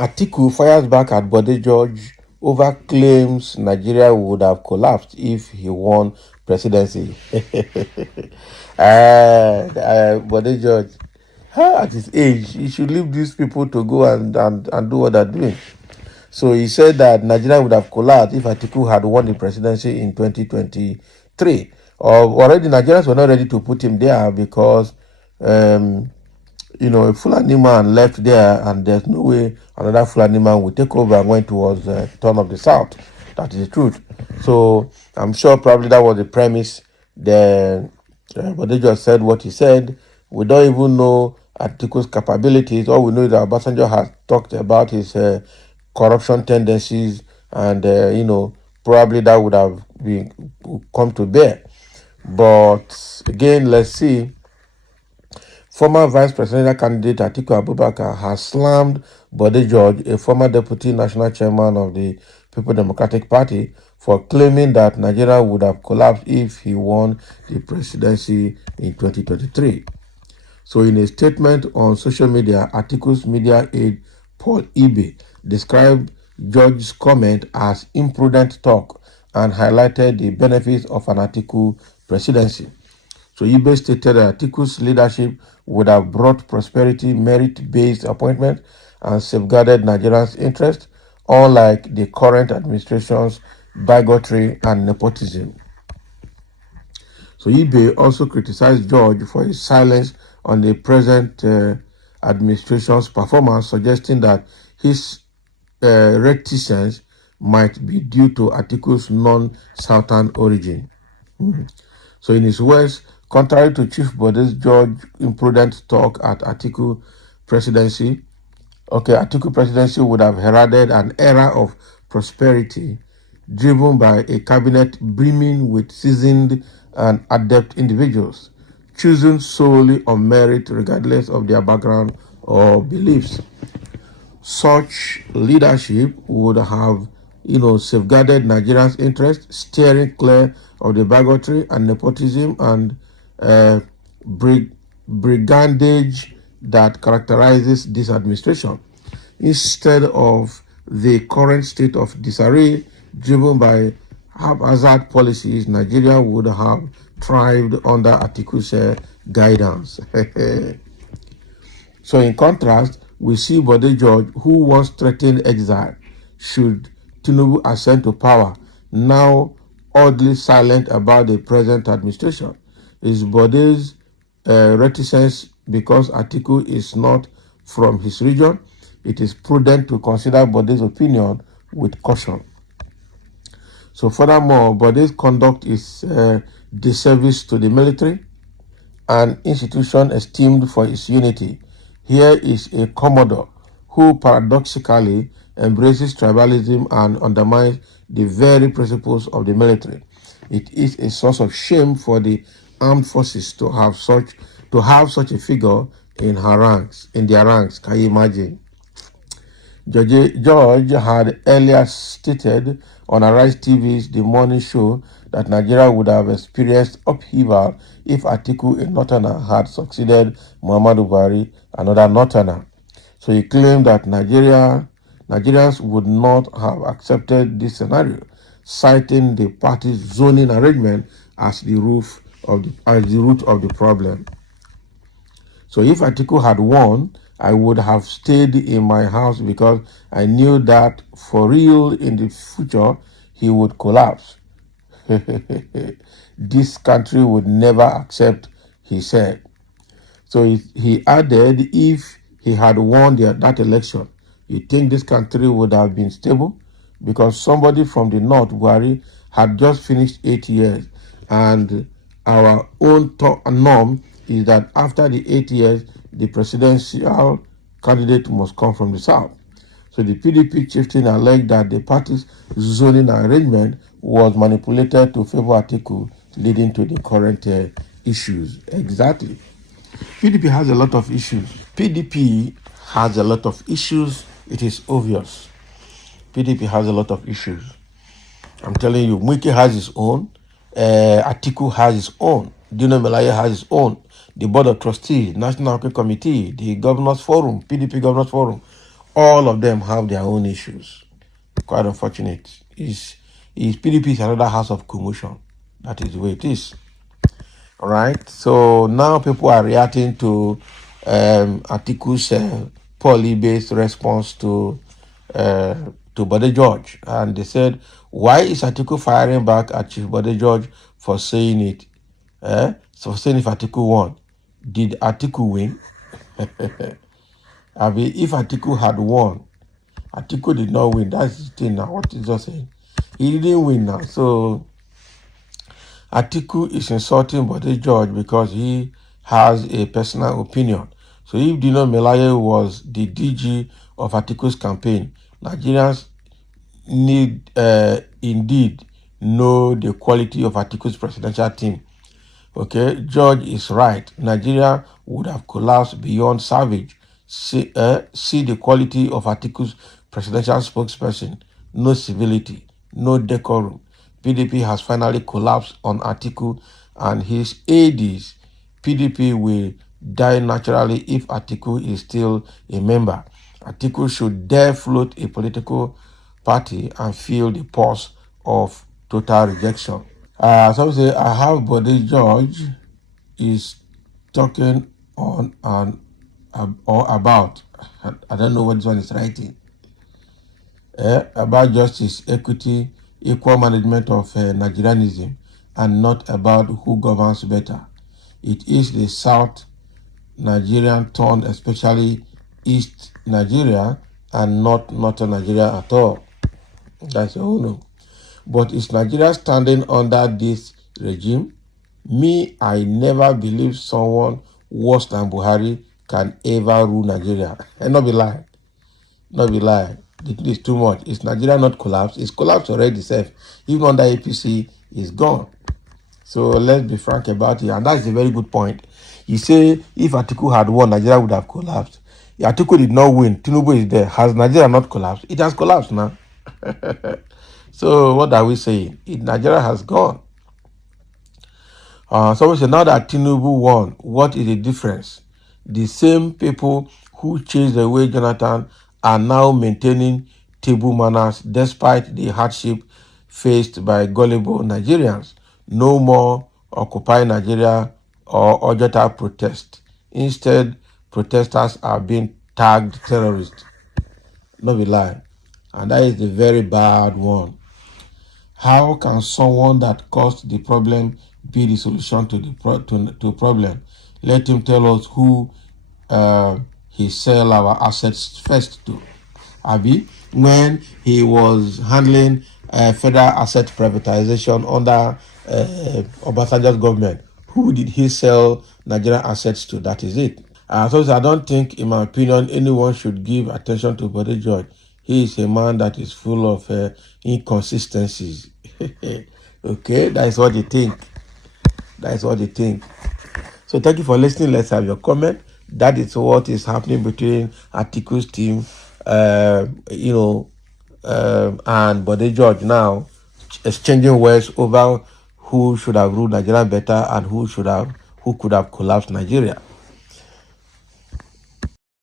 Atiku fires back at Bode George over claims Nigeria would have collapsed if he won presidency. Bode George, at his age, he should leave these people to go and do what they're doing. So he said that Nigeria would have collapsed if Atiku had won the presidency in 2023. Already Nigerians were not ready to put him there because a Fulani man left there, and there's no way another Fulani man will take over and went towards the turn of the south. That is the truth. So I'm sure probably that was the premise. Then, but they just said what he said. We don't even know Atiku's capabilities. All we know is that Obasanjo has talked about his corruption tendencies, and probably that would have come to bear. But again, let's see. Former vice presidential candidate Atiku Abubakar has slammed Bode George, a former deputy national chairman of the People Democratic Party, for claiming that Nigeria would have collapsed if he won the presidency in 2023. So in a statement on social media, Atiku's media aide Paul Ibe described George's comment as imprudent talk and highlighted the benefits of an Atiku presidency. So Ibe stated that Atiku's leadership would have brought prosperity, merit-based appointment, and safeguarded Nigerians' interests, unlike the current administration's bigotry and nepotism. So Ibe also criticized George for his silence on the present administration's performance, suggesting that his reticence might be due to Atiku's non-Southern origin. So in his words, contrary to Chief Bode's George imprudent talk at Atiku presidency, Atiku presidency would have heralded an era of prosperity driven by a cabinet brimming with seasoned and adept individuals, chosen solely on merit regardless of their background or beliefs. Such leadership would have safeguarded Nigerians' interests, steering clear of the bigotry and nepotism and brigandage that characterizes this administration, instead of the current state of disarray driven by haphazard policies. Nigeria would have thrived under Atiku's guidance. So in contrast, we see Bode George, who once threatened exile should Tinubu ascend to power, now oddly silent about the present administration. Is Bode's reticence because Atiku is not from his region? It is prudent to consider Bode's opinion with caution. So furthermore, Bode's conduct is disservice to the military, an institution esteemed for its unity. Here is a commodore who paradoxically embraces tribalism and undermines the very principles of the military. It is a source of shame for the armed forces to have such a figure in their ranks. Can you imagine? George had earlier stated on Arise TV's The Morning Show that Nigeria would have experienced upheaval if Atiku, a Northerner, had succeeded Muhammadu Buhari, another Northerner. So he claimed that Nigerians would not have accepted this scenario, citing the party's zoning arrangement as the root of the problem. So if Atiku had won, I would have stayed in my house because I knew that for real in the future he would collapse. This country would never accept, he said. So he added, if he had won that election, you think this country would have been stable? Because somebody from the north, Buhari, had just finished 8 years, and our own norm is that after the 8 years, the presidential candidate must come from the south. So the PDP chieftain alleged that the party's zoning arrangement was manipulated to favor Atiku, leading to the current issues. Exactly. PDP has a lot of issues. PDP has a lot of issues. It is obvious. PDP has a lot of issues. I'm telling you, Mwike has his own. Atiku has his own. Dino Melaye has his own. The Board of Trustees, National Working Committee, the Governors Forum, PDP Governors Forum. all of them have their own issues. Quite unfortunate. Is PDP is another house of commotion. That is the way it is. All right. So now people are reacting to Atiku's poorly based response to Bode George, and they said, "Why is Atiku firing back at Chief Bode George for saying it? So saying if Atiku won, did Atiku win? I mean, if Atiku had won, Atiku did not win. That's the thing now. What is just saying? He didn't win now. So Atiku is insulting Bode George because he has a personal opinion. So if Dino Melaye was the DG of Atiku's campaign, Nigerians need indeed know the quality of Atiku's presidential team. Okay, George is right. Nigeria would have collapsed beyond savage. See the quality of Atiku's presidential spokesperson. No civility, no decorum. PDP has finally collapsed on Atiku and his aides. PDP will die naturally if Atiku is still a member. Atiku should dare float a political party and feel the pulse of total rejection. Some say I have Bode George is talking on and or about. I don't know what this one is writing. About justice, equity, equal management of Nigerianism, and not about who governs better. It is the South Nigerian turn, especially East Nigeria, and not Northern Nigeria at all. That's all no. But is Nigeria standing under this regime? Me, I never believe someone worse than Buhari can ever rule Nigeria. And not be lying. Not be lying. It is too much. Is Nigeria not collapsed? It's collapsed already, self. Even under APC, it's gone. So let's be frank about it. And that's a very good point. You say if Atiku had won, Nigeria would have collapsed. Atiku did not win. Tinubu is there. Has Nigeria not collapsed? It has collapsed now. So what are we saying? Nigeria has gone. Someone said, now that Tinubu won, what is the difference? The same people who chased away Jonathan are now maintaining table manners despite the hardship faced by gullible Nigerians. No more Occupy Nigeria or Ojota protest. Instead, protesters are being tagged terrorists. No be lie. And that is the very bad one. How can someone that caused the problem be the solution to the problem? Let him tell us who he sell our assets first to. Abi, when he was handling federal asset privatization under Obasanjo's government, who did he sell Nigerian assets to? That is it. So I don't think, in my opinion, anyone should give attention to Bode George. He is a man that is full of inconsistencies. Okay, that is what they think. That is what they think. So thank you for listening. Let's have your comment. That is what is happening between Atiku's team, and Bode George now, exchanging words over who should have ruled Nigeria better and who could have collapsed Nigeria.